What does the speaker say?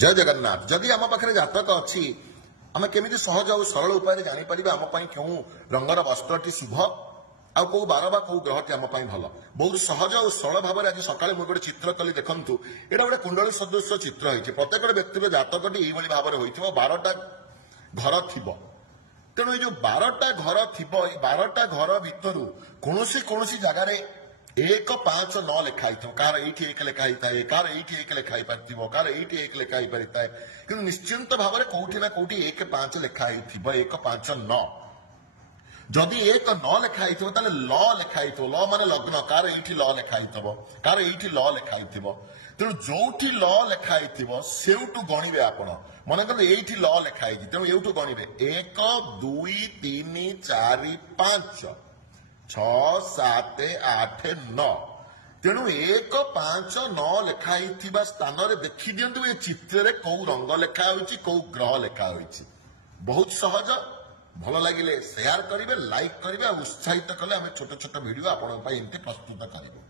जय जगन्नाथ। जदि आम पाखे जातक अच्छी आम केमी सहज और सरल उपाय जापर आम क्यों रंगर वस्त्रटी शुभ आ कौ बार बा कौ ग्रहटी आम भल बहुत सहज और सरल भाव में आज सकाଳେ मुझे गोटे चित्र कली देखूँ यहाँ गोटे कुंडली सदृश चित्र होती प्रत्येक व्यक्ति जातकटी यही भाव में हो 12टा घर थी तेणु ये 12टा घर थी 12टा घर भितर कौन जगार 1 5 9 लिखाई कार ये एक लिखाई थाए कार ये एक लिखाई पार कार ये एक लिखाई पारि थाए कि निश्चिंत भाव में कौटी ना कौटी 1 5 लिखाई 1 5 9 जदि 1 9 लिखाई ल लिखाई ल मान लग्न कार ये ल लिखाई कार ये ल लिखाई तेणु जो ल लिखाई से गणवे आप मन कर ये ल लिखाई तेणु ये गणवे 1 2 3 4 5 6 7 8 9 तेणु 1 5 9 लिखाई स्थान देखी दिंतु ये चित्र कौ रंग लिखाई कौ ग्रह लिखाई बहुत सहज भल लगे शेयर करेंगे लाइक करेंगे उत्साहित कले छोट छोट वीडियो आप प्रस्तुत करूँ।